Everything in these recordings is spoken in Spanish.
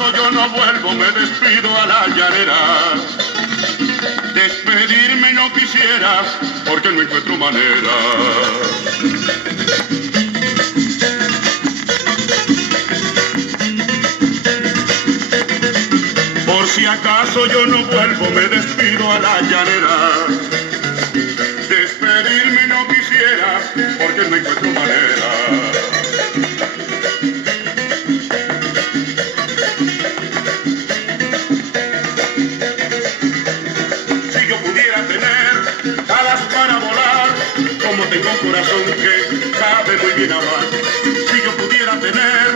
acaso yo no vuelvo, me despido a la llanera. Despedirme no quisiera, porque no encuentro manera. Por si acaso yo no vuelvo, me despido a la llanera. Despedirme no quisiera, porque no encuentro manera. Si yo pudiera tener alas para volar, como tengo un corazón que sabe muy bien amar. Si yo pudiera tener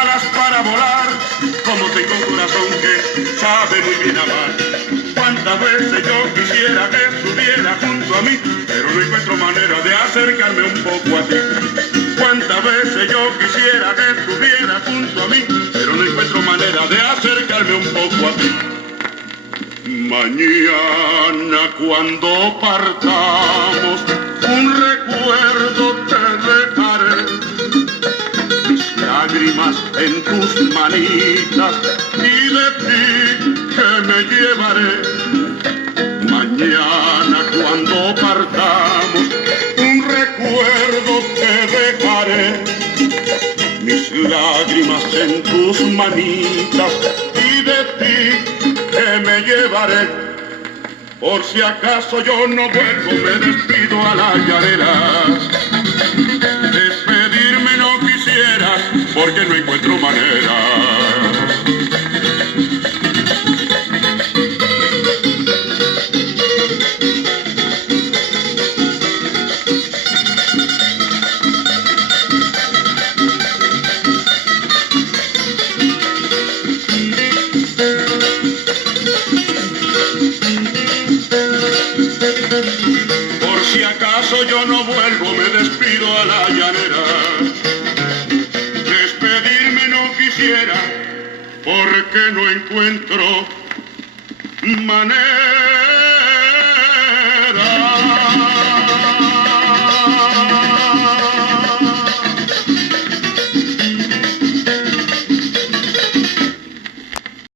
alas para volar, como tengo un corazón que sabe muy bien amar. Cuántas veces yo quisiera que estuviera junto a mí, pero no encuentro manera de acercarme un poco a ti. Cuántas veces yo quisiera que estuviera junto a mí, pero no encuentro manera de acercarme un poco a ti. Mañana cuando partamos, un recuerdo te dejaré, mis lágrimas en tus manitas y de ti que me llevaré. Mañana cuando partamos, un recuerdo te dejaré, mis lágrimas en tus manitas y de ti que me llevaré. Por si acaso yo no vuelvo, me despido a la llanera. Despedirme no quisiera, porque no encuentro manera. Por si acaso yo no vuelvo, me despido a la llanera. Despedirme no quisiera, porque no encuentro manera.